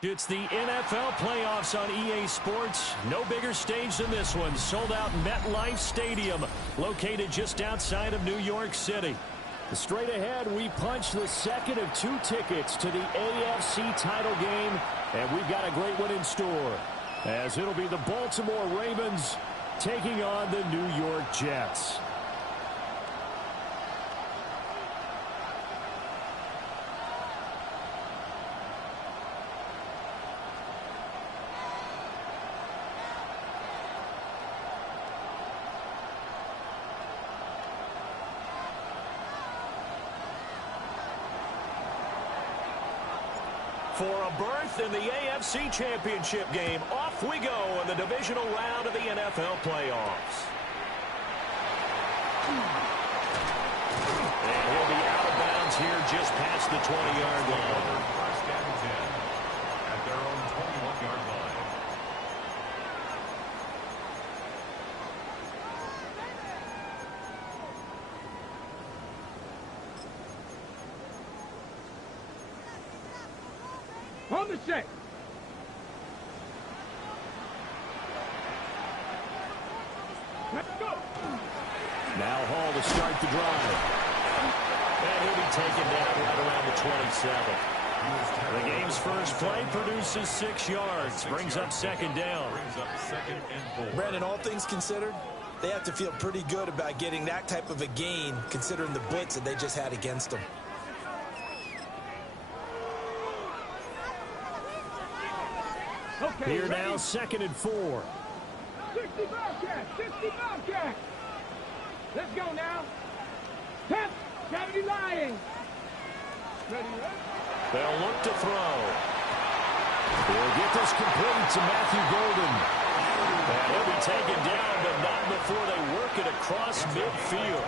It's the NFL playoffs on EA Sports. No bigger stage than this one. Sold out MetLife Stadium, located just outside of New York City. Straight ahead, we punch the second of 2 tickets to the AFC title game, and we've got a great one in store, as it'll be the Baltimore Ravens taking on the New York Jets. For a berth in the AFC Championship game, off we go in the divisional round of the NFL playoffs. And he'll be out of bounds here just past the 20-yard line. First and 10 at their own 21-yard line. On the set. Let's go. Now Hall to start the drive. And he'll be taken down right around the 27. The game's first play produces 6 yards. Brings up second down. Brandon, all things considered, they have to feel pretty good about getting that type of a gain, considering the blitz that they just had against them. Okay, here ready? now, second and 4. 60 Bobcats, 60 Bobcats. Let's go now. Pep, 70 Lions. Ready, ready? They'll look to throw. They'll get this complete to Matthew Golden. And he'll be taken down, but not before they work it across midfield.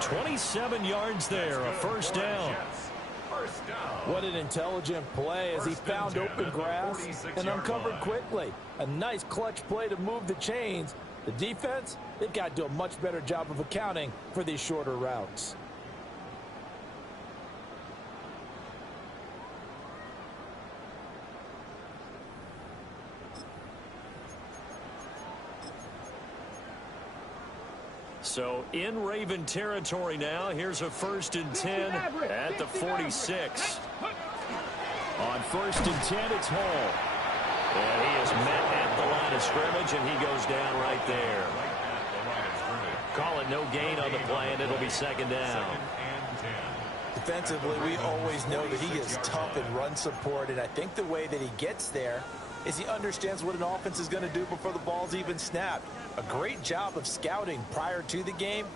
27 yards there, a first down. What an intelligent play as he found open grass and uncovered quickly. A nice clutch play to move the chains. The defense, they've got to do a much better job of accounting for these shorter routes. So in Raven territory now. Here's a first and 10 at the 46. On first and 10, it's Hall. And he is met at the line of scrimmage, and he goes down right there. Call it no gain on the play, and it'll be second down. Defensively, we always know that he is tough in run support, and I think the way that he gets there is he understands what an offense is going to do before the ball's even snapped. A great job of scouting prior to the game,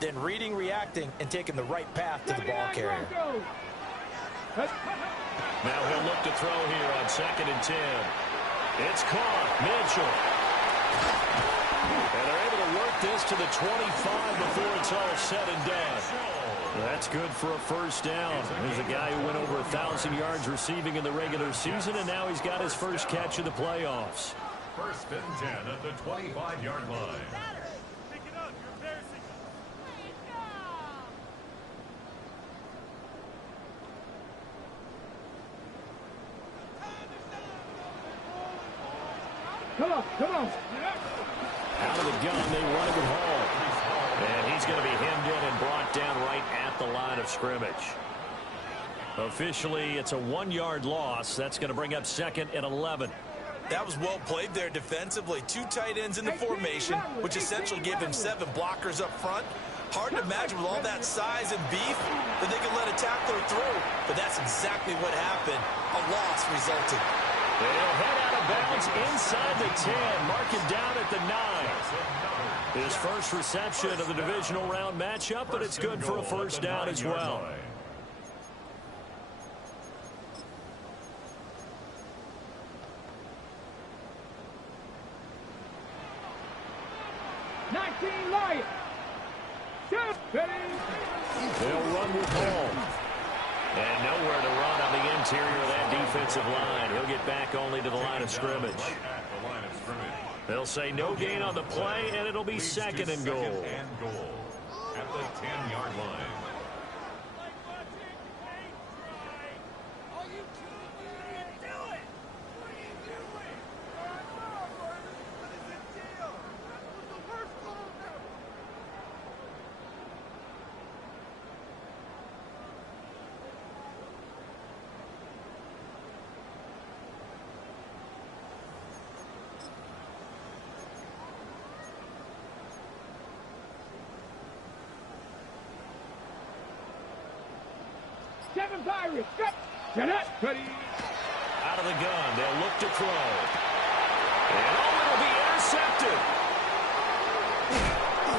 then reading, reacting, and taking the right path to the ball carrier. Now he'll look to throw here on second and 10. It's caught. Mitchell. And they're able to work this to the 25 before it's all said and done. That's good for a first down. There's a guy who went over 1,000 yards receiving in the regular season, and now he's got his first catch of the playoffs. First and 10 at the 25-yard line. Pick it up. You're embarrassing. Come on, come on. Out of the gun, they run it with Hall. And he's going to be hemmed in and brought down right at the line of scrimmage. Officially, it's a 1-yard loss. That's going to bring up second and 11. That was well played there defensively. 2 tight ends in the formation, which essentially gave him 7 blockers up front. Hard to imagine with all that size and beef that they could let a tackler through. But that's exactly what happened. A loss resulted. They'll head out of bounds inside the 10. Mark it down at the 9. His first reception of the divisional round matchup, but it's good for a first down as well. 19 Lions. They'll run with Hall. And nowhere to run on the interior of that defensive line. He'll get back only to the line of scrimmage. They'll say no gain on the play, and it'll be second and goal. At the 10-yard line. 7 Pirates. Go. Get it. Ready. Out of the gun. They'll look to throw. And it'll be intercepted.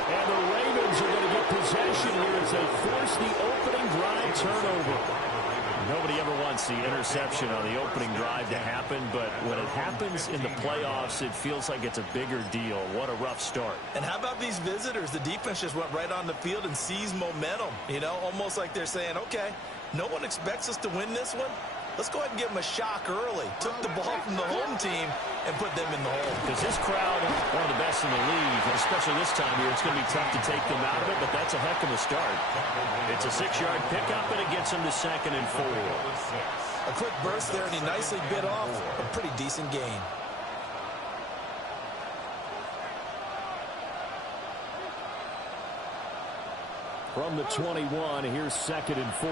And the Ravens are going to get possession here as they force the opening drive turnover. Nobody ever wants the interception on the opening drive to happen, but when it happens in the playoffs, it feels like it's a bigger deal. What a rough start. And how about these visitors? The defense just went right on the field and seized momentum. You know, almost like they're saying, okay, no one expects us to win this one. Let's go ahead and give them a shock early. Took the ball from the home team and put them in the hole. Because this crowd, one of the best in the league, especially this time here, it's going to be tough to take them out of it, but that's a heck of a start. It's a 6-yard pickup, and it gets them to 2nd and 4. A quick burst there, and he nicely bit off a pretty decent gain. From the 21, here's 2nd and 4.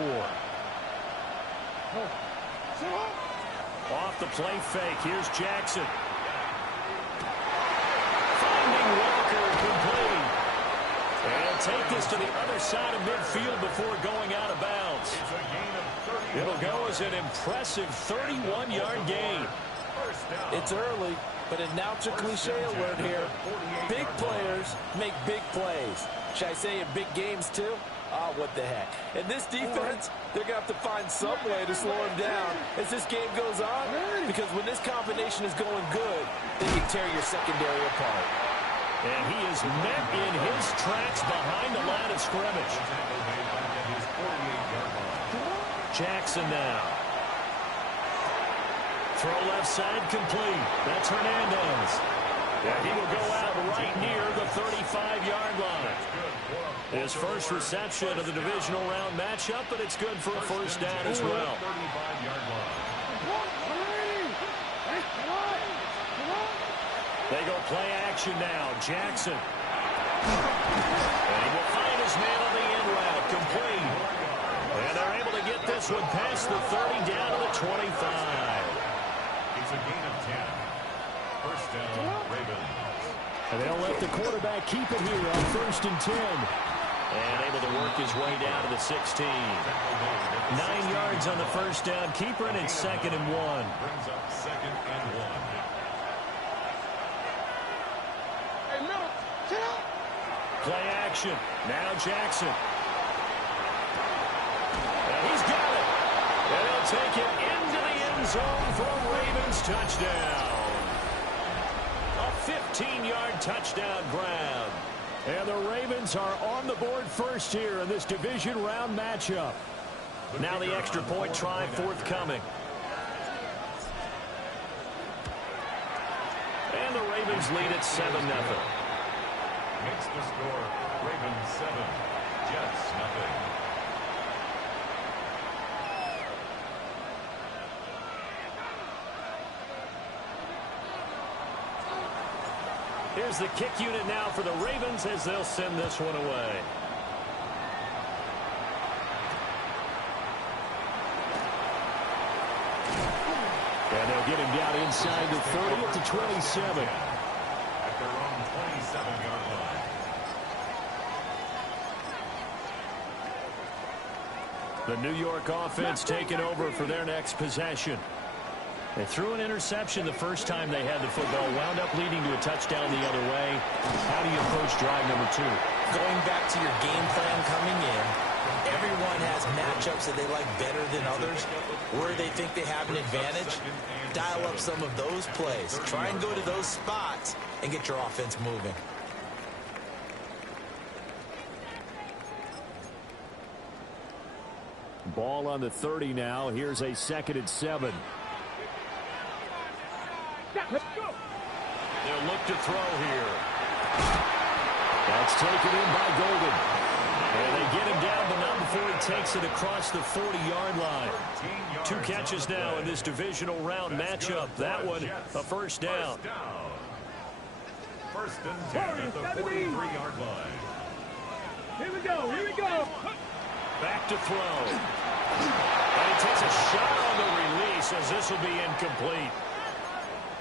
Off the play fake. Here's Jackson. Finding Walker complete. And take this to the other side of midfield before going out of bounds. It'll go as an impressive 31-yard gain. It's early, but announcer cliche alert here. Big players make big plays. Should I say in big games too? Oh, what the heck. And this defense, they're going to have to find some way to slow him down as this game goes on, because when this combination is going good, they can tear your secondary apart. And he is met in his tracks behind the line of scrimmage. Jackson now. Throw left side complete. That's Hernandez. And he will go out right near the 35-yard line. His first reception of the divisional round matchup, but it's good for a first down as well. They go play action now. Jackson. And he will find his man on the in route. Complete. And they're able to get this one past the 30 down to the 25. It's a gain of 10. First down, Ravens. And they'll let the quarterback keep it here on 1st and 10. And able to work his way down to the 16. 9 yards on the first down keeper, and it's 2nd and 1. Brings up 2nd and 1. Play action. Now Jackson. And he's got it. And he'll take it into the end zone for a Ravens touchdown. A 15-yard touchdown grab. And the Ravens are on the board first here in this division round matchup. Now the extra point try forthcoming. And the Ravens lead at 7-0. Makes the score Ravens 7, Jets nothing. Here's the kick unit now for the Ravens as they'll send this one away. And they'll get him down inside the 30 at the 27. At their own 27-yard line. The New York offense taking over for their next possession. They threw an interception the first time they had the football, wound up leading to a touchdown the other way. How do you approach drive number 2? Going back to your game plan coming in, everyone has matchups that they like better than others, where they think they have an advantage. Dial up some of those plays. Try and go to those spots and get your offense moving. Ball on the 30 now. Here's a 2nd and 7. They'll look to throw here. That's taken in by Golden. And they get him down, but not before he takes it across the 40-yard line. 2 catches now in this divisional round matchup. That one, a first down. First and 10 at the 43-yard line. Here we go. Here we go. Back to throw. And he takes a shot on the release as this will be incomplete.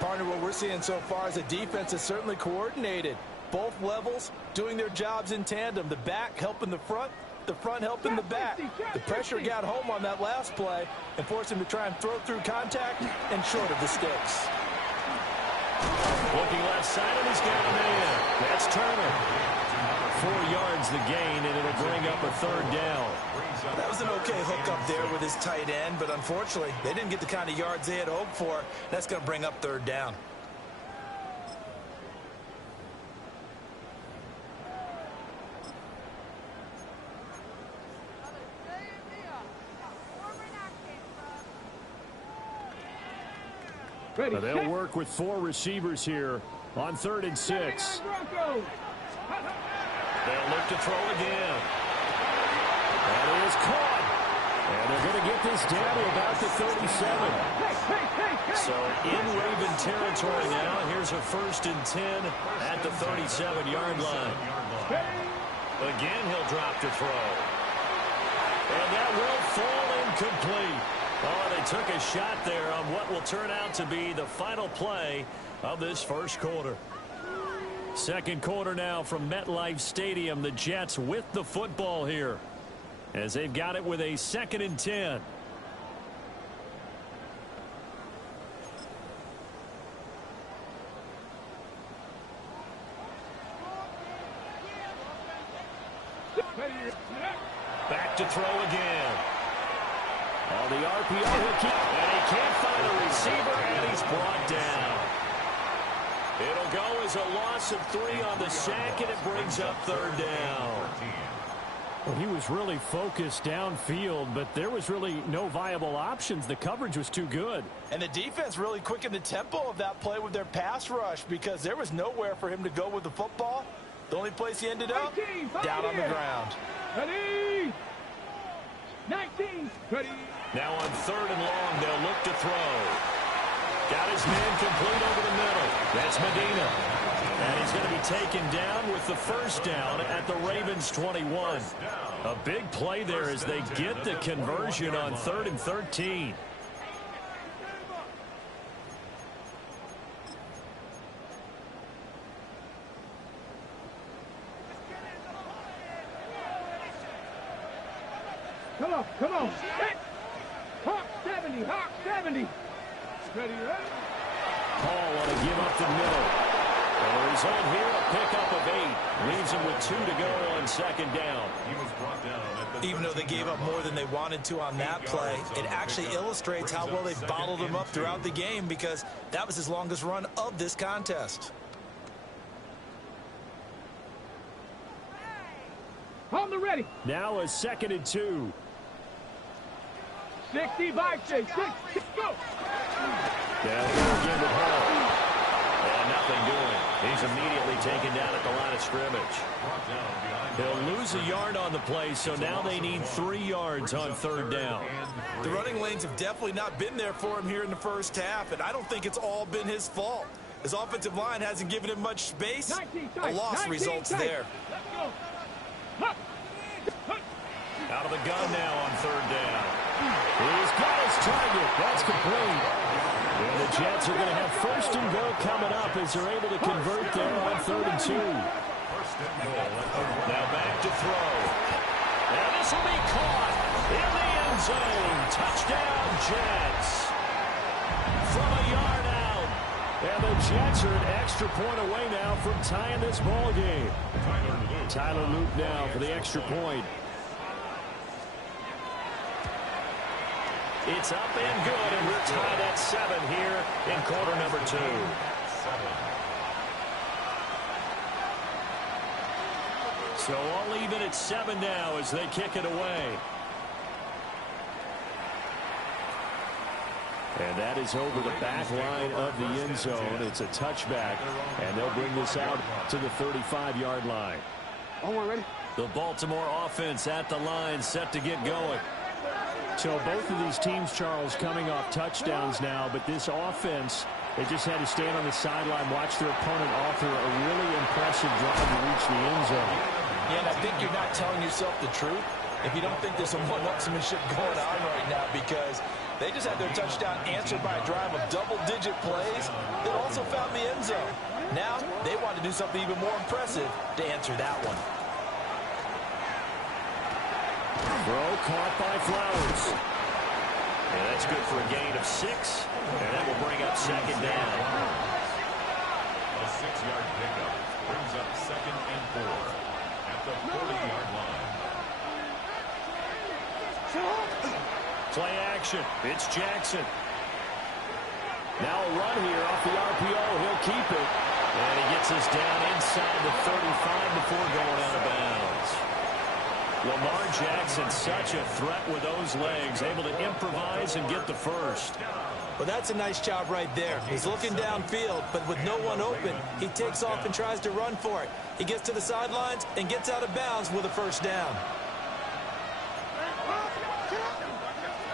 Partner, what we're seeing so far is the defense is certainly coordinated. Both levels doing their jobs in tandem. The back helping the front, the front helping the back. The pressure got home on that last play and forced him to try and throw through contact and short of the sticks. Looking left side, and he's got a man. That's Turner. 4 yards the gain, and it'll bring up a 3rd down. That was an okay hook up there with his tight end, but unfortunately, they didn't get the kind of yards they had hoped for. That's going to bring up 3rd down. They'll work with 4 receivers here on 3rd and 6. They'll look to throw again. That is caught. And they're going to get this down to about the 37. So in Raven territory now. Here's a 1st and 10 at the 37-yard line. Again, he'll drop to throw. And that will fall incomplete. Oh, they took a shot there on what will turn out to be the final play of this 1st quarter. 2nd quarter now from MetLife Stadium. The Jets with the football here as they've got it with a 2nd and 10. Back to throw again. On the RPO, and he can't find a receiver, and he's brought down. It'll go as a loss of 3 on the sack, and it brings up 3rd down. Well, he was really focused downfield, but there was really no viable options. The coverage was too good. And the defense really quickened the tempo of that play with their pass rush because there was nowhere for him to go with the football. The only place he ended up, down on the ground. Ready? 19. Ready? Now on 3rd and long, they'll look to throw. Got his man complete over the middle. That's Medina. And he's going to be taken down with the 1st down at the Ravens 21. A big play there as they get the conversion on 3rd and 13. Come on, come on. Hit. Hawk 70, Hawk 70. Ready, ready? Paul want to give up the middle. And the result here, a pickup of 8. Leaves him with 2 to go on 2nd down. Even though they gave up more than they wanted to on that play, it actually illustrates how well they bottled him up throughout the game because that was his longest run of this contest. On the ready. Now a 2nd and 2. 60 by 6. Go. Down here again with Hall. And nothing doing. He's immediately taken down at the line of scrimmage. He'll lose a yard on the play, so now they need 3 yards on 3rd down. The running lanes have definitely not been there for him here in the 1st half, and I don't think it's all been his fault. His offensive line hasn't given him much space. A loss results there. Out of the gun now on 3rd down. He's got his target. That's complete. And the Jets are going to have 1st and goal coming up as they're able to convert there on 3rd and 2. Now back to throw. And this will be caught in the end zone. Touchdown, Jets. From a yard out. And the Jets are an extra point away now from tying this ball game. Tyler Luke now for the extra point. It's up and good, and we're tied at 7 here in quarter number 2. So all even at 7 now as they kick it away. And that is over the back line of the end zone. It's a touchback, and they'll bring this out to the 35-yard line. Ready? The Baltimore offense at the line, set to get going. So both of these teams, Charles, coming off touchdowns now, but this offense, they just had to stand on the sideline, watch their opponent author a really impressive drive to reach the end zone. Yeah, and I think you're not telling yourself the truth if you don't think there's some one-upsmanship going on right now, because they just had their touchdown answered by a drive of double-digit plays that also found the end zone. Now they want to do something even more impressive to answer that one. Throw caught by Flowers. And that's good for a gain of 6. And that will bring up second down. A 6-yard pickup brings up 2nd and 4 at the 40-yard line. Play action. It's Jackson. Now a run here off the RPO. He'll keep it. And he gets us down inside the 35 before going out of bounds. Lamar Jackson, such a threat with those legs, able to improvise and get the first. Well, that's a nice job right there. He's looking downfield, but with no one open, he takes off and tries to run for it. He gets to the sidelines and gets out of bounds with a first down.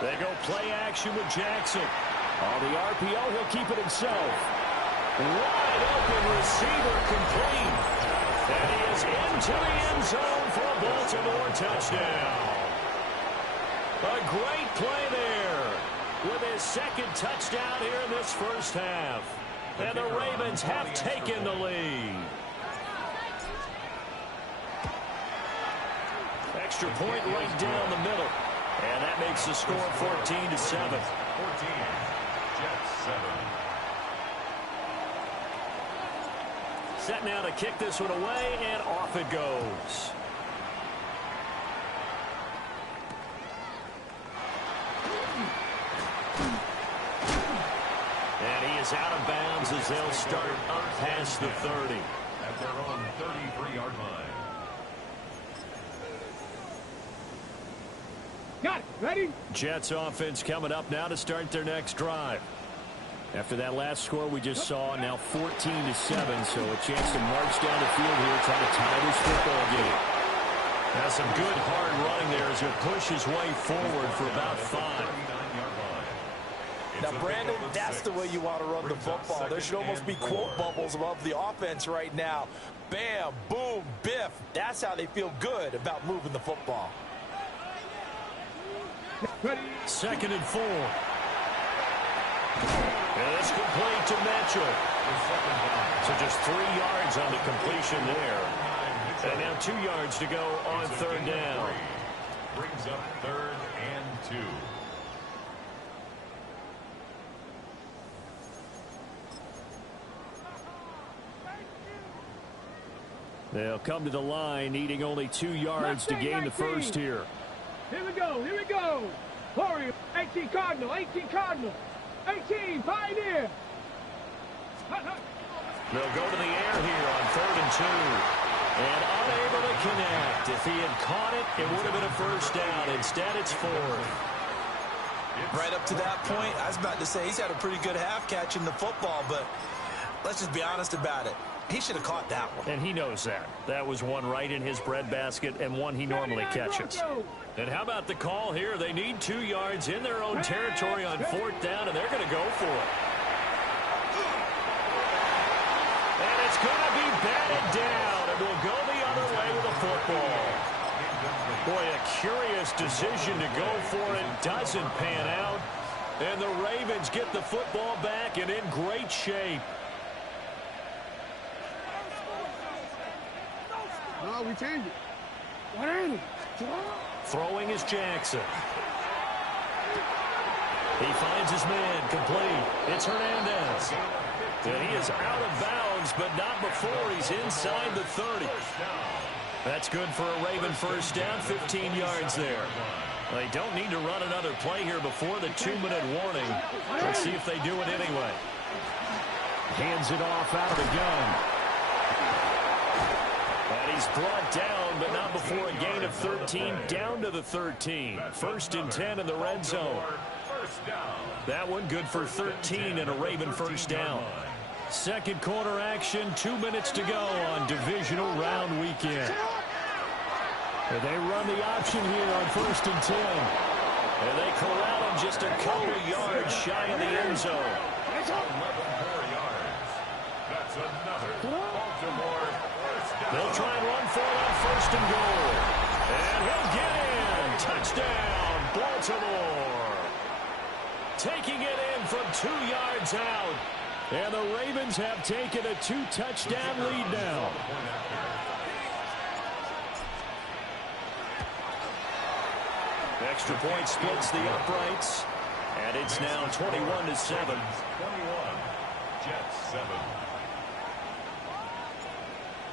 They go play action with Jackson. On the RPO, he'll keep it himself. Wide open receiver complete. And he is into the end zone for a Baltimore touchdown. A great play there with his second touchdown here in this first half. And the Ravens have taken the lead. Extra point right down the middle. And that makes the score 14-7. 14. Jets 7. Set now to kick this one away, and off it goes. And he is out of bounds as they'll start up past the 30. At their own 33-yard line. Got it. Ready? Jets offense coming up now to start their next drive. After that last score we just saw, now 14-7, so a chance to march down the field here, try to tie this football game. Now some good hard running there as he'll push his way forward for about 5. Now, Brandon, that's the way you want to run the football. There should almost be quote bubbles above the offense right now. Bam, boom, biff. That's how they feel good about moving the football. Ready? 2nd and 4. And it's complete to Mitchell. So just 3 yards on the completion there. And now 2 yards to go on 3rd down. Brings up 3rd and 2. They'll come to the line, needing only 2 yards to gain the first here. Here we go. Here we go. Warrior. 18 Cardinal. 18 Cardinal. 18 Pioneer. They'll go to the air here on 3rd and 2. And unable to connect. If he had caught it, it would have been a first down. Instead, it's 4th. Right up to that point, I was about to say he's had a pretty good half catching the football, but let's just be honest about it. He should have caught that one. And he knows that. That was one right in his breadbasket and one he normally catches. And how about the call here? They need 2 yards in their own territory on 4th down, and they're going to go for it. And it's going to be batted down, and we'll go the other way with the football. Boy, a curious decision to go for it. Doesn't pan out. And the Ravens get the football back and in great shape. No, we changed it. What ain't it? Throwing is Jackson. He finds his man complete. It's Hernandez. And he is out of bounds, but not before he's inside the 30. That's good for a Raven first down, 15 yards there. They don't need to run another play here before the 2-minute warning. Let's see if they do it anyway. Hands it off out of the gun. And he's brought down, but not before a gain of 13, down to the 13. 1st and 10 in the red zone. That one good for 13 and a Raven first down. Second quarter action, 2 minutes to go on divisional round weekend. And they run the option here on 1st and 10. And they corral him just a couple yards shy of the end zone. 11 more yards. That's another Baltimore first down. They'll try and run for it on 1st and goal. And he'll get in. Touchdown, Baltimore. Taking it in from 2 yards out. And the Ravens have taken a 2-touchdown lead now. Extra point splits the uprights, and it's now 21-7. 21. Jets 7.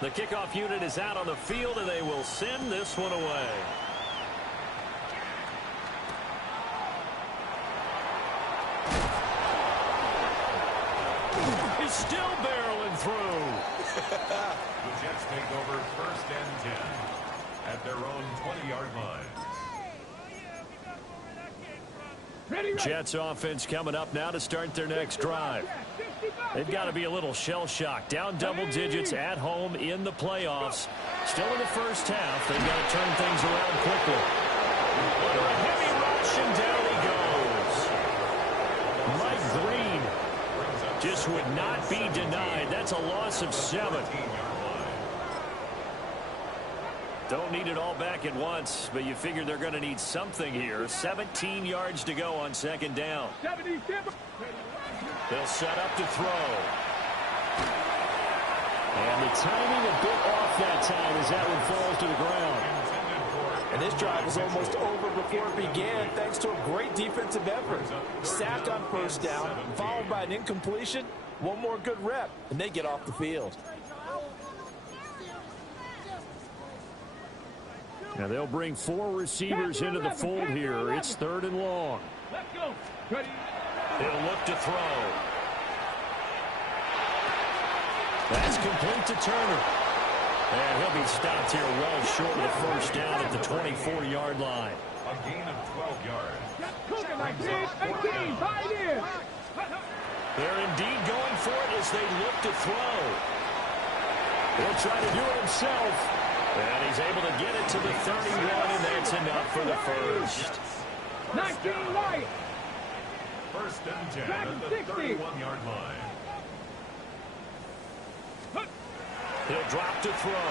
The kickoff unit is out on the field, and they will send this one away. He's still barreling through. The Jets take over 1st and 10 at their own 20-yard line. Jets offense coming up now to start their next drive. They've got to be a little shell-shocked. Down double digits at home in the playoffs. Still in the first half. They've got to turn things around quickly. Under a heavy rush, and down he goes. Mike Green just would not be denied. That's a loss of 7. Don't need it all back at once, but you figure they're going to need something here. 17 yards to go on 2nd down. They'll set up to throw. And the timing a bit off that time as that one falls to the ground. And this drive was almost over before it began thanks to a great defensive effort. Sacked on 1st down, followed by an incompletion. One more good rep, and they get off the field. Now they'll bring 4 receivers into the fold here. It's 3rd and long. Let's go. Ready. He'll look to throw. That's complete to Turner. And he'll be stopped here well short of the 1st down at the 24-yard line. A gain of 12 yards. Cooking like this. 18. Right in. They're indeed going for it as they look to throw. He'll try to do it himself. And he's able to get it to the 31, and that's enough for the first. 19 right. 1st and 10 at the 31-yard line. He'll drop to throw.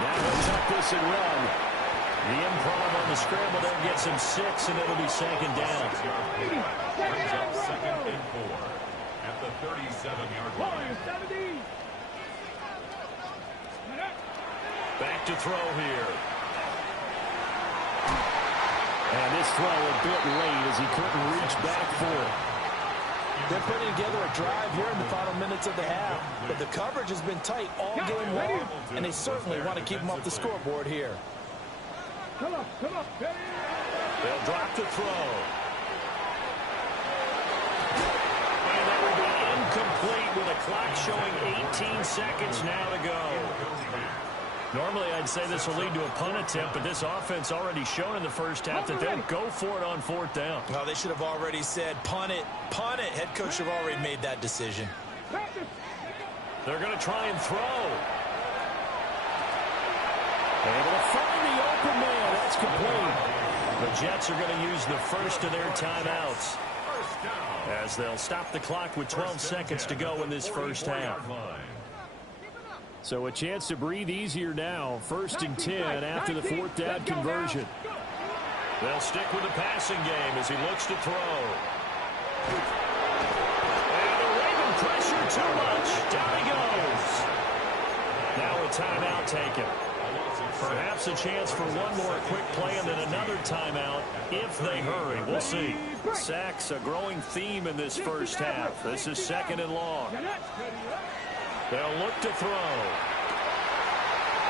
Now he'll tuck this and run. The improv on the scramble there gets him 6, and it'll be 2nd down. Brings up 2nd and 4 at the 37-yard line. Back to throw here. And this throw a bit late as he couldn't reach back for it. They're putting together a drive here in the final minutes of the half. But the coverage has been tight all game long, and they certainly want to keep them off the scoreboard here. Come on, come on. They'll drop to throw. And that will be incomplete with a clock showing 18 seconds now to go. Normally, I'd say this will lead to a punt attempt, but this offense already shown in the first half that they'll go for it on 4th down. Well, they should have already said, punt it, punt it. Head coach should have already made that decision. They're going to try and throw. Able to find the open man. That's complete. The Jets are going to use the first of their timeouts as they'll stop the clock with 12 seconds to go in this first half. So a chance to breathe easier now. 1st and 10 after the 4th down conversion. They'll stick with the passing game as he looks to throw. And the Raven pressure too much. Down he goes. Now a timeout taken. Perhaps a chance for one more quick play and then another timeout if they hurry. We'll see. Sacks a growing theme in this first half. This is 2nd and long. They'll look to throw.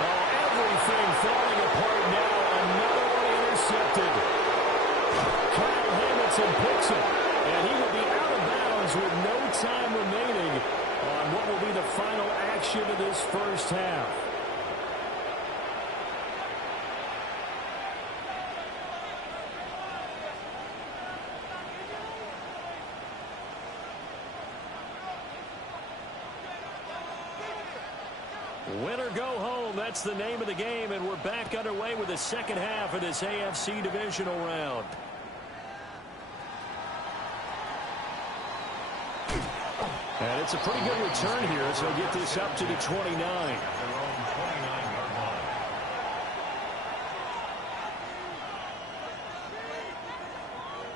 Oh, everything falling apart now. Another one intercepted. Kyle Hamilton picks it, and he will be out of bounds with no time remaining on what will be the final action of this first half. Win or go home, that's the name of the game, and we're back underway with the second half of this AFC divisional round. And it's a pretty good return here as they get this up to the 29.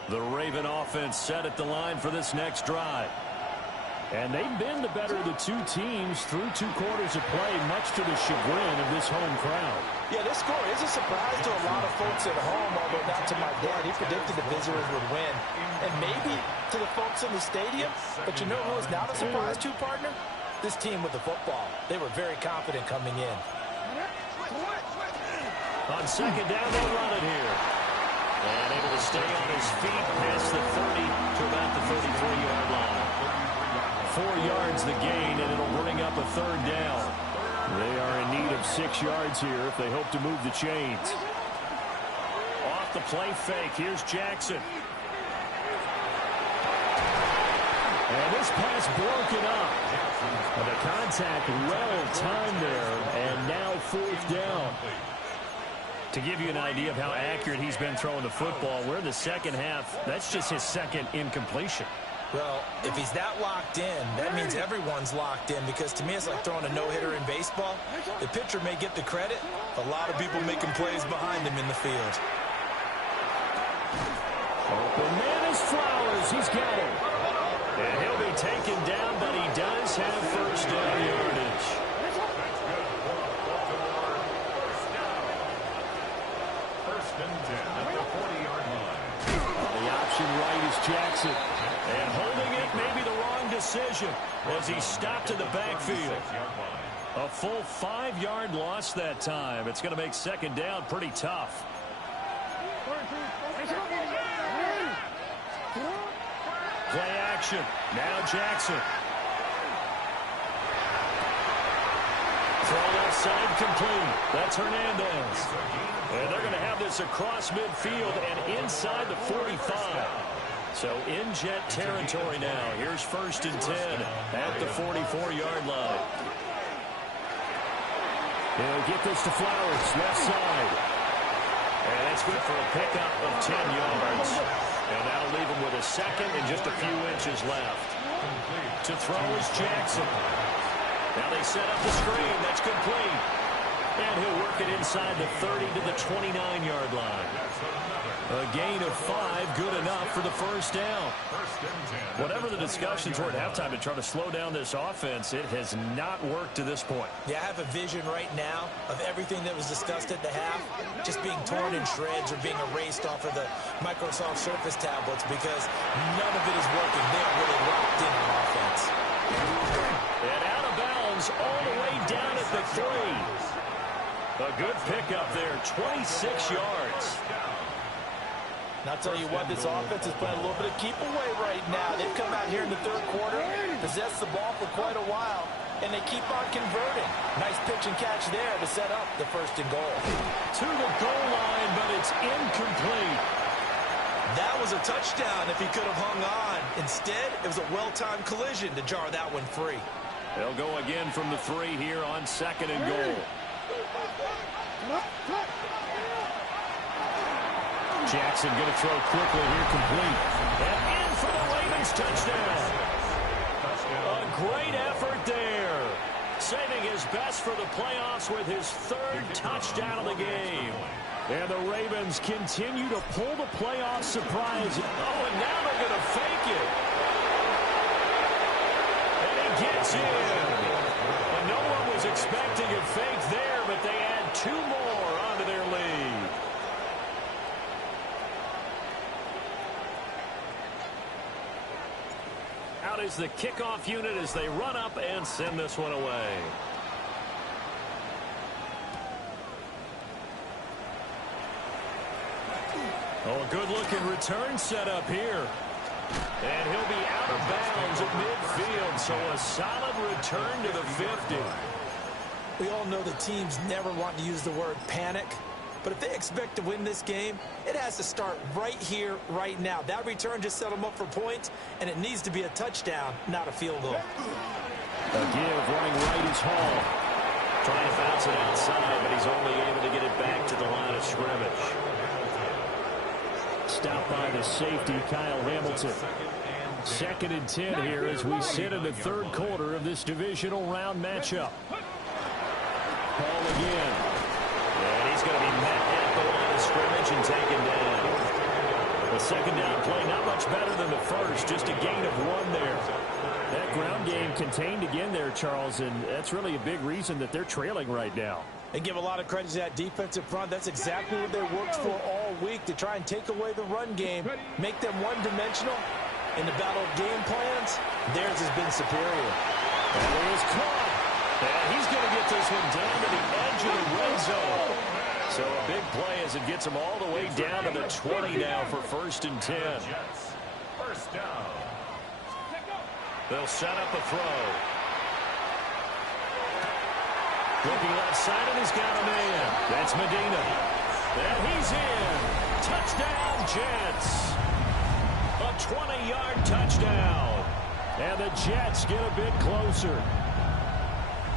The Raven offense set at the line for this next drive. And they've been the better of the two teams through 2 quarters of play, much to the chagrin of this home crowd. Yeah, this score is a surprise to a lot of folks at home, although not to my dad. He predicted the visitors would win. And maybe to the folks in the stadium. But you know who is not a surprise to, partner? This team with the football. They were very confident coming in. On second down, they'll run it here. And able to stay on his feet, past the 30 to about the 33-yard line. 4 yards the gain, and it'll bring up a 3rd down. They are in need of 6 yards here if they hope to move the chains. Off the play fake, here's Jackson. And this pass broken up. And the contact well timed there, and now 4th down. To give you an idea of how accurate he's been throwing the football, we're in the second half. That's just his 2nd incompletion. Well, if he's that locked in, that means everyone's locked in, because to me it's like throwing a no-hitter in baseball. The pitcher may get the credit. A lot of people making plays behind him in the field. Open man is Flowers. He's got him. And he'll be taken down, but he does have 1st down yardage. First and 10 at the 40-yard line. The option right is Jackson. And holding it may be the wrong decision as he stopped in the backfield. A full 5-yard loss that time. It's going to make 2nd down pretty tough. Play action. Now Jackson. Throw left side complete. That's Hernandez. And they're going to have this across midfield and inside the 45. So in jet territory now. Here's 1st and 10 at the 44-yard line. He'll get this to Flowers, left side. And that's good for a pickup of 10 yards. And that'll leave him with a 2nd and just a few inches left. To throw is Jackson. Now they set up the screen. That's complete. And he'll work it inside the 30 to the 29-yard line. A gain of 5, good enough for the 1st down. Whatever the discussions were at halftime to try to slow down this offense, it has not worked to this point. Yeah, I have a vision right now of everything that was discussed at the half just being torn in shreds or being erased off of the Microsoft Surface tablets, because none of it is working. They are really locked in on offense. And out of bounds all the way down at the 3. A good pickup there, 26 yards. And I'll tell you what, this offense is playing a little bit of keep away right now. They've come out here in the 3rd quarter, possessed the ball for quite a while, and they keep on converting. Nice pitch and catch there to set up the 1st and goal. To the goal line, but it's incomplete. That was a touchdown if he could have hung on. Instead, it was a well-timed collision to jar that one free. They'll go again from the 3 here on 2nd and goal. Jackson going to throw quickly here, complete. And in for the Ravens touchdown. A great effort there. Saving his best for the playoffs with his 3rd touchdown of the game. And the Ravens continue to pull the playoff surprise. Oh, and now they're going to fake it. And he gets in. And no one was expecting a fake there, but they add 2 more onto their lead. Out is the kickoff unit as they run up and send this one away. Oh, a good-looking return set up here. And he'll be out of bounds at midfield, so a solid return to the 50. We all know the teams never want to use the word panic, but if they expect to win this game, it has to start right here, right now. That return just set them up for points, and it needs to be a touchdown, not a field goal. A give running right is Hall. Trying to bounce it outside, but he's only able to get it back to the line of scrimmage. Stopped by the safety, Kyle Hamilton. 2nd and 10 here as we sit in the 3rd quarter of this divisional round matchup. Hall again. And he's going to be met at the line of scrimmage and taken down. The second down play, not much better than the first, just a gain of 1 there. That ground game contained again there, Charles, and that's really a big reason that they're trailing right now. And give a lot of credit to that defensive front. That's exactly what they worked for all week, to try and take away the run game, make them one-dimensional. In the battle of game plans, theirs has been superior. And it is caught. And he's going to get this one down to the edge of the red zone. So a big play as it gets him all the way down to the 20 now for 1st and 10. First down. They'll set up a throw. Looking left side, and he's got a man. That's Medina. And he's in. Touchdown, Jets. A 20-yard touchdown. And the Jets get a bit closer.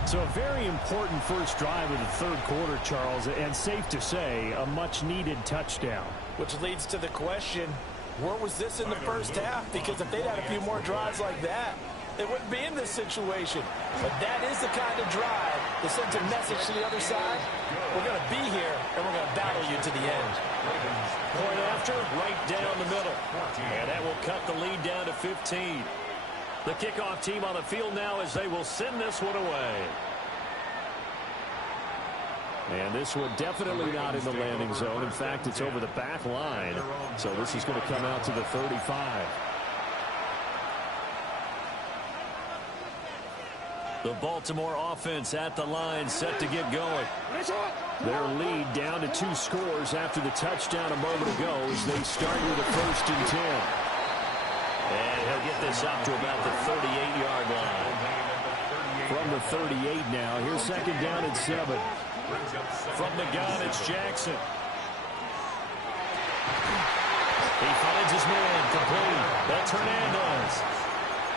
So a very important first drive of the third quarter, Charles, and safe to say, a much-needed touchdown. Which leads to the question, where was this in the first half? Because if they'd had a few more drives like that, they wouldn't be in this situation. But that is the kind of drive that sends a message to the other side. We're going to be here, and we're going to battle you to the end. Point after, right down the middle. And that will cut the lead down to 15. The kickoff team on the field now as they will send this one away. And this one definitely not in the landing zone. In fact, it's over the back line. So this is going to come out to the 35. The Baltimore offense at the line, set to get going. Their lead down to 2 scores after the touchdown a moment ago as they start with a 1st and 10. And he'll get this up to about the 38-yard line. From the 38 now, here's 2nd down and 7. From the gun, it's Jackson. He finds his man, complete. That's Hernandez.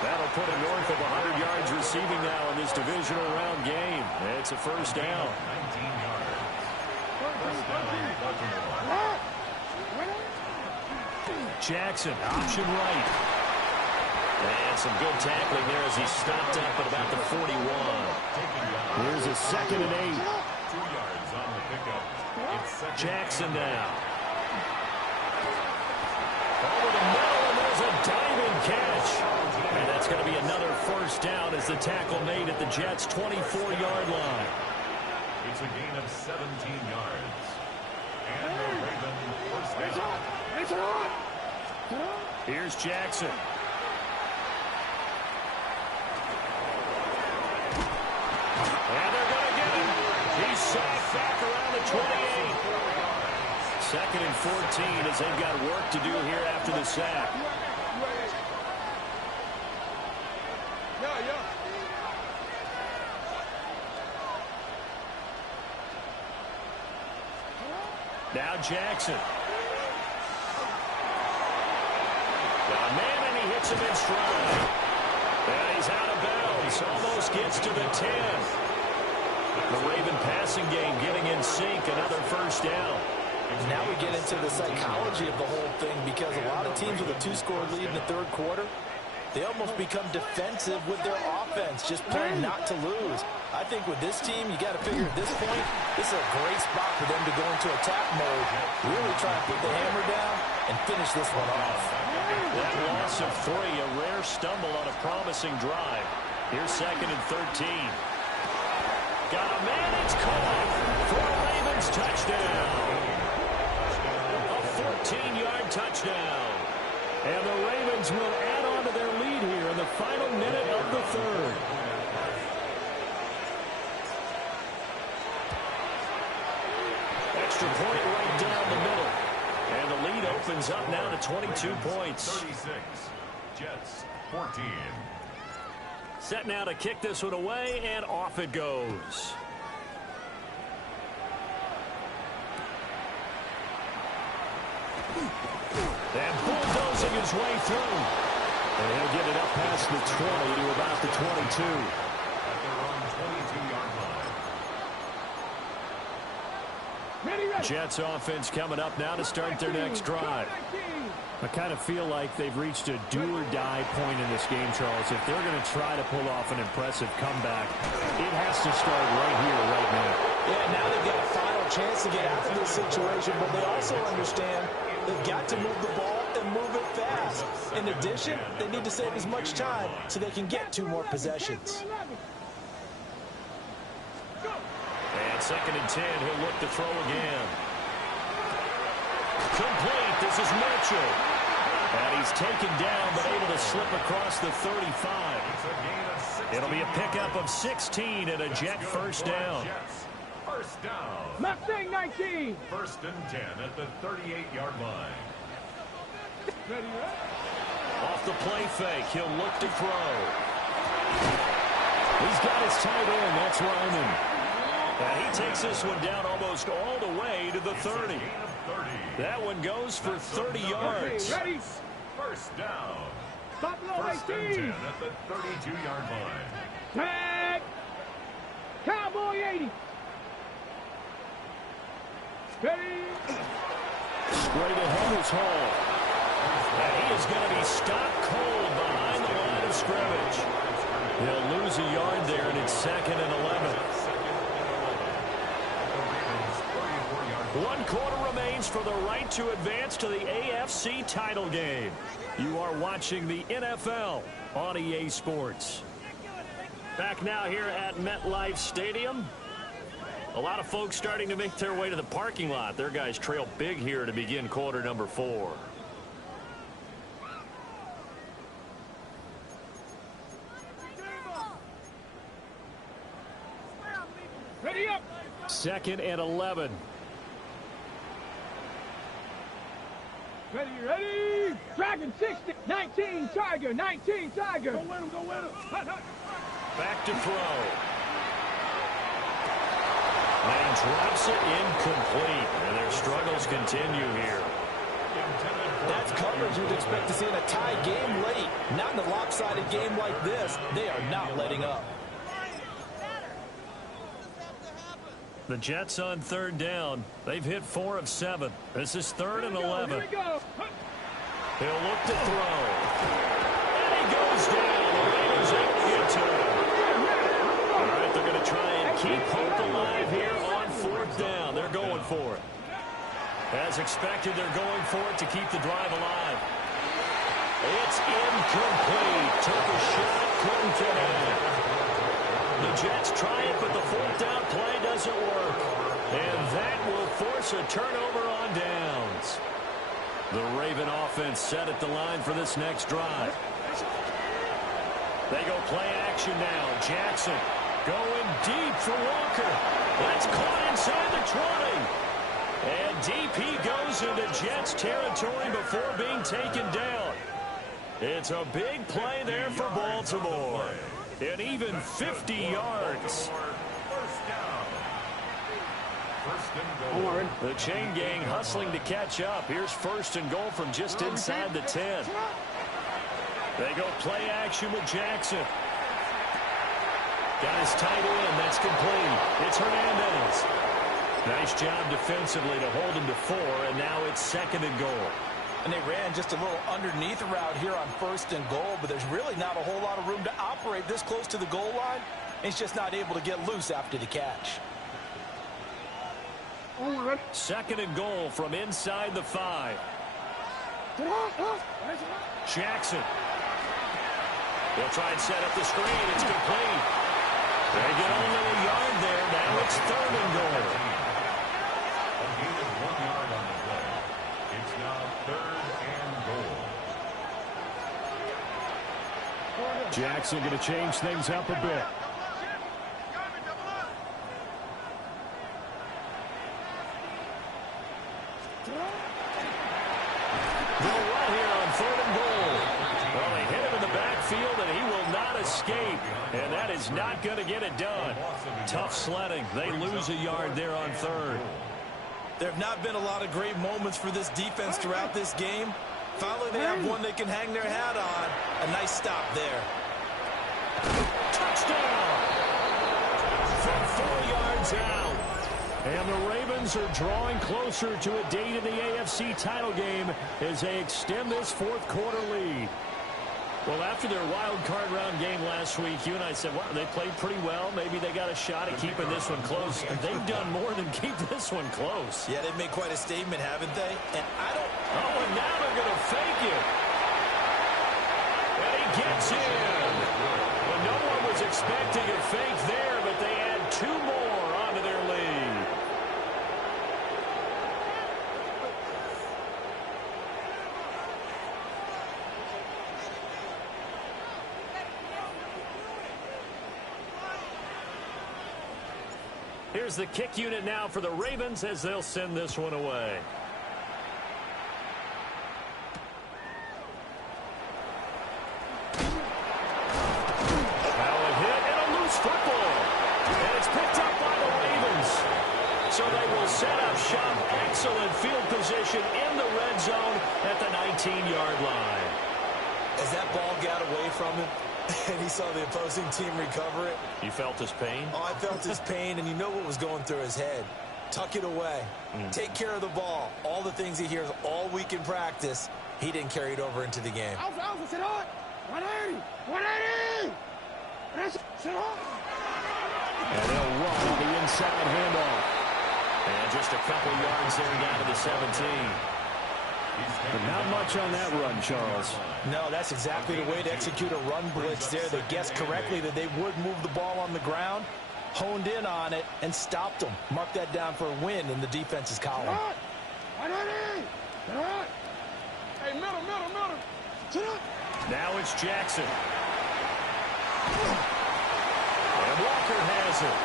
That'll put him north of 100 yards receiving now in this divisional round game. It's a 1st down. 19 yards. First down, Baltimore. Jackson, option right. And some good tackling there as he stopped up at about the 41. Here's a 2nd and 8. 2 yards on the pickup. It's Jackson now. Over the middle, and there's a diving catch. And that's going to be another 1st down as the tackle made at the Jets' 24-yard line. It's a gain of 17 yards. And the Ravens first down. Here's Jackson. And they're going to get him. He's sacked back around the 28. 2nd and 14 as they've got work to do here after the sack. Now Jackson. Got a man, and he hits him in stride. And he's out of bounds. Almost gets to the 10. The Raven passing game getting in sync. Another 1st down. Now we get into the psychology of the whole thing, because a lot of teams with a 2-score lead in the third quarter, they almost become defensive with their offense, just playing not to lose. I think with this team, you got to figure at this point, this is a great spot for them to go into attack mode, really try and put the hammer down and finish this one off. That loss of 3, a rare stumble on a promising drive. Here's 2nd and 13. Got a man, it's caught for a Ravens touchdown. A 14-yard touchdown. And the Ravens will add on to their lead here in the final minute of the third. Extra point right down the middle. And the lead opens up now to 22 points. 36. Jets 14. Set now to kick this one away, and off it goes. And bulldozing his way through. And he'll get it up past the 20 to about the 22. At their own 22-yard line. Jets offense coming up now to start their next drive. I kind of feel like they've reached a do-or-die point in this game, Charles. If they're going to try to pull off an impressive comeback, it has to start right here, right now. Yeah, now they've got a final chance to get out of this situation, but they also understand they've got to move the ball and gas. In addition, they need to save as much time so they can get 2 more possessions. And 2nd and 10, he'll look to throw again. Complete. This is Mitchell. And he's taken down, but able to slip across the 35. It'll be a pickup of 16 and a Jet first down. First down. Mustang 19. 1st and 10 at the 38-yard line. Ready, Off the play fake, he'll look to throw. He's got his tight end, that's Ryman. And he takes this one down almost all the way to the 30. That one goes for 30 yards. Ready. First down. Buffalo 1st and 10 18. at the 32-yard line. Tag. Cowboy 80. Ready. Straight ahead is Hall. And he is going to be stopped cold behind the line of scrimmage. He'll lose a yard there, and it's 2nd and 11. 1 quarter remains for the right to advance to the AFC title game. You are watching the NFL on EA Sports. Back now here at MetLife Stadium. A lot of folks starting to make their way to the parking lot. Their guys trail big here to begin quarter number 4. Ready up. 2nd and 11. Ready, ready. Dragon 60. 19 Tiger. 19 Tiger. Go win him, go win him. Hut, hut. Back to throw. And drops it incomplete. And their struggles continue here. That's coverage you'd expect to see in a tie game late. Not in a lopsided game like this. They are not letting up. The Jets on 3rd down. They've hit 4 of 7. This is 3rd and 11. Here we go. He'll look to throw. And he goes down. The Raiders able to get to him. All right, they're going to try and keep hope alive here on 4th down. They're going for it. As expected, they're going for it to keep the drive alive. It's incomplete. Took a shot, couldn't connect. The Jets try it, but the 4th down play doesn't work. And that will force a turnover on downs. The Raven offense set at the line for this next drive. They go play action now. Jackson going deep for Walker. That's caught inside the 20. And DP goes into Jets territory before being taken down. It's a big play there for Baltimore. And even 50 yards. The chain gang hustling to catch up. Here's 1st and goal from just inside the 10. They go play action with Jackson. Got his tight end. That's complete. It's Hernandez. Nice job defensively to hold him to 4, and now it's 2nd and goal. And they ran just a little underneath route here on 1st and goal, but there's really not a whole lot of room to operate this close to the goal line. He's just not able to get loose after the catch. 2nd and goal from inside the 5. Jackson. They'll try and set up the screen. It's complete. They get only a yard there. Now it's 3rd and goal. Gain of 1 yard on the play. It's now 3rd and goal. Jackson going to change things up a bit. They'll run here on 3rd and goal. Well, they hit him in the backfield, and he will not escape. And that is not going to get it done. Tough sledding. They lose a yard there on 3rd. There have not been a lot of great moments for this defense throughout this game. Finally, they have one they can hang their hat on. A nice stop there. Touchdown! From 4 yards out. And the Ravens are drawing closer to a date in the AFC title game as they extend this 4th quarter lead. Well, after their wild card round game last week, you and I said, well, they played pretty well. Maybe they got a shot at keeping this one close. And they've done more than keep this one close. Yeah, they've made quite a statement, haven't they? And I don't... Oh, and now they're going to fake it. he gets in. Well, no one was expecting a fake there, but they add 2 more onto their lead. Here's the kick unit now for the Ravens as they'll send this one away. Now a hit and a loose football. And it's picked up by the Ravens. So they will set up shop. Excellent field position in the red zone at the 19-yard line. As that ball got away from him, and he saw the opposing team recover it. You felt his pain? Oh, I felt his pain, and you know what was going through his head. Tuck it away. Take care of the ball. All the things he hears all week in practice, he didn't carry it over into the game. Alpha, sit on. 180. 180. Sit on. And they'll run on the inside handoff. And just a couple yards there down to the 17. But not much on that run, Charles. No, that's exactly the way to execute a run blitz there. They guessed correctly that they would move the ball on the ground, honed in on it, and stopped them. Mark that down for a win in the defense's column. Hey, middle. Sit up. Now it's Jackson. And Walker has it.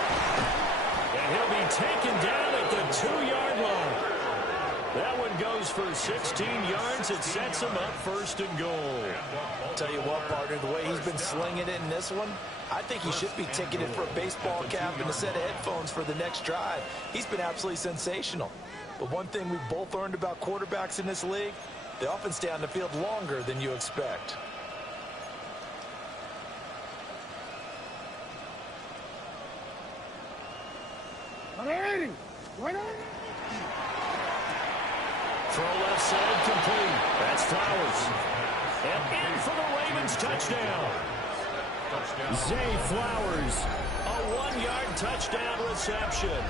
And he'll be taken down at the 2-yard line. That one goes for 16 yards. It sets him up first and goal. Tell you what, partner, the way he's been slinging it in this one, I think he should be ticketed for a baseball cap and a set of headphones for the next drive. He's been absolutely sensational. But one thing we've both learned about quarterbacks in this league, they often stay on the field longer than you expect. Throw left side complete. That's Flowers. And in for the Ravens touchdown. Zay Flowers. A 1-yard touchdown reception.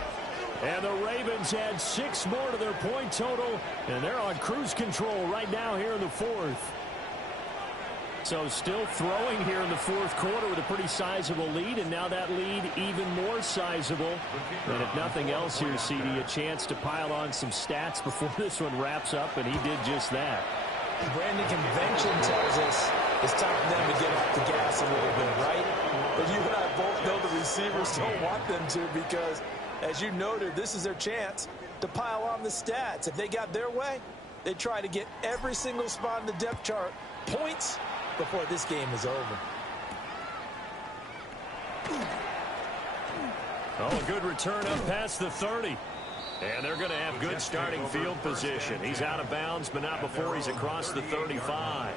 And the Ravens add 6 more to their point total. And they're on cruise control right now here in the 4th. So still throwing here in the 4th quarter with a pretty sizable lead, and now that lead even more sizable. And if nothing else here, CD, a chance to pile on some stats before this one wraps up, and he did just that. Brandon, convention tells us it's time for them to get off the gas a little bit, right? But you and I both know the receivers don't want them to because, as you noted, this is their chance to pile on the stats. If they got their way, they try to get every single spot in the depth chart points before this game is over. Oh, a good return up past the 30. And they're going to have good starting field position. He's out of bounds, but not before he's across the 35.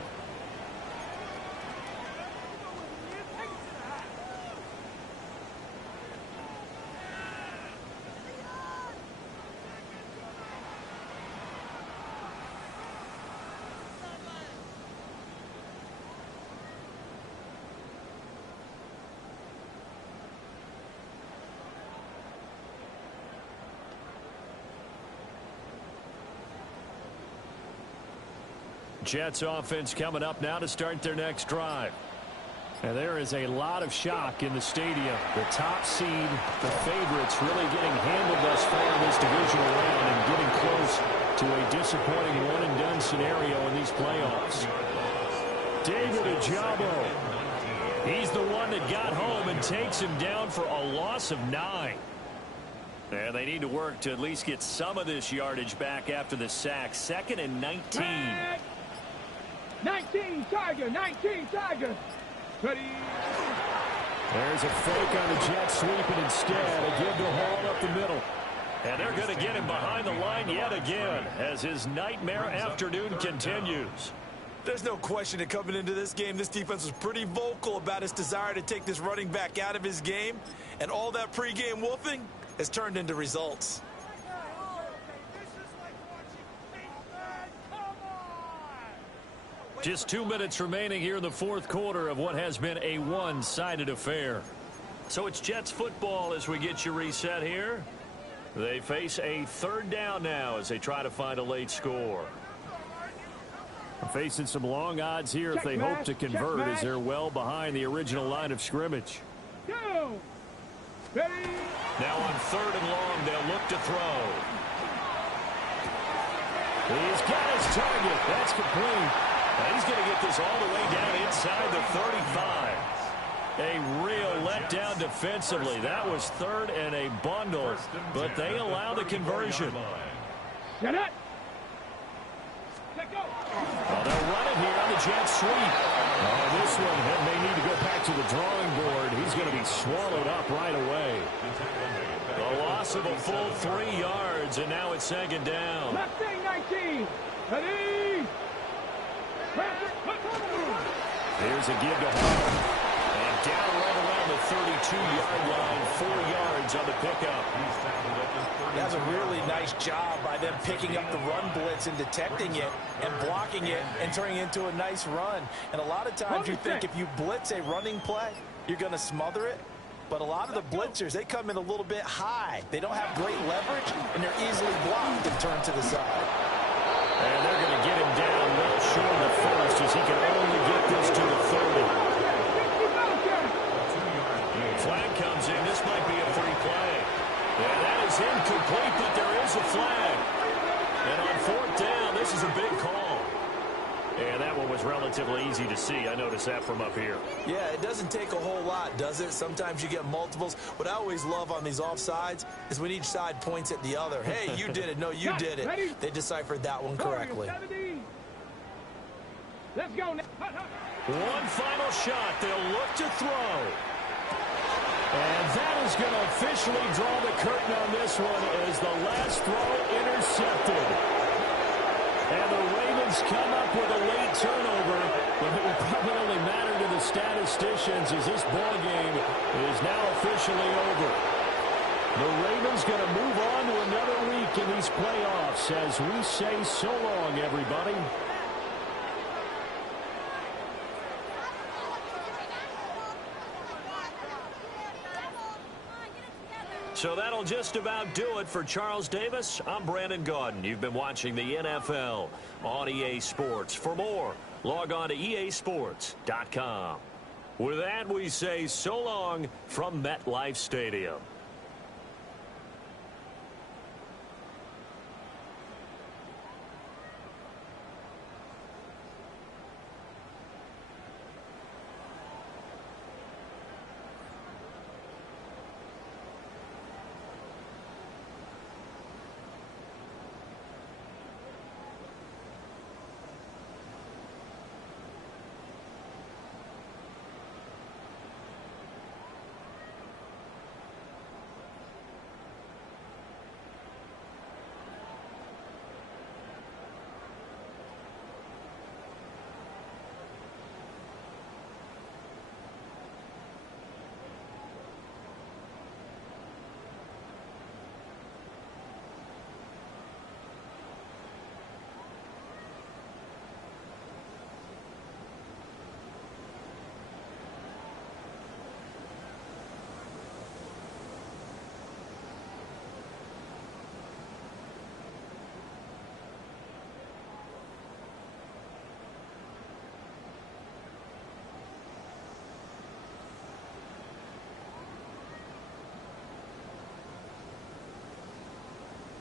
Jets offense coming up now to start their next drive. And there is a lot of shock in the stadium. The top seed, the favorites, really getting handled thus far in this divisional round and getting close to a disappointing one-and-done scenario in these playoffs. David Ojabo. He's the one that got home and takes him down for a loss of 9. And they need to work to at least get some of this yardage back after the sack. 2nd and 19. 19 Tiger. Ready. There's a fake on the Jets sweeping instead. A give to Hall up the middle. And they're going to get him behind the line yet again as his nightmare afternoon continues. There's no question that coming into this game, this defense was pretty vocal about its desire to take this running back out of his game. And all that pregame wolfing has turned into results. Just 2 minutes remaining here in the 4th quarter of what has been a one-sided affair. So it's Jets football as we get you reset here. They face a 3rd down now as they try to find a late score. Facing some long odds here if they hope to convert, as they're well behind the original line of scrimmage. Go. Ready. Now on 3rd and long, they'll look to throw. He's got his target. That's complete. And he's going to get this all the way down inside the 35. A real letdown defensively. That was 3rd and a bundle, but they allow the conversion. Set it. Let go. Well, they'll run it here on the jet sweep. Oh, this one may need to go back to the drawing board. He's going to be swallowed up right away. The loss of a full 3 yards, and now it's 2nd down. Left thing 19. Ready. Here's a give to Hall. And down right around the 32-yard line, 4 yards on the pickup. That's a really nice job by them picking up the run blitz and detecting it and blocking it and turning it into a nice run. And a lot of times you think if you blitz a running play, you're going to smother it. But a lot of the blitzers, they come in a little bit high. They don't have great leverage, and they're easily blocked and turned to the side. And they're going to get him down well short of the first, as he can only get this to the 30. Flag comes in. This might be a free play. Yeah, that is incomplete, but there is a flag. And on 4th down, this is a big call. And that one was relatively easy to see. I noticed that from up here. Yeah, it doesn't take a whole lot, does it? Sometimes you get multiples. What I always love on these offsides is when each side points at the other. Hey, you did it. No, you did it. They deciphered that one correctly. Let's go now. One final shot. They'll look to throw. And that is going to officially draw the curtain on this one as the last throw intercepted. And the Ravens come up with a late turnover, but it will probably only matter to the statisticians as this ball game is now officially over. The Ravens going to move on to another week in these playoffs as we say so long, everybody. So that'll just about do it for Charles Davis. I'm Brandon Gaudin. You've been watching the NFL on EA Sports. For more, log on to easports.com. With that, we say so long from MetLife Stadium.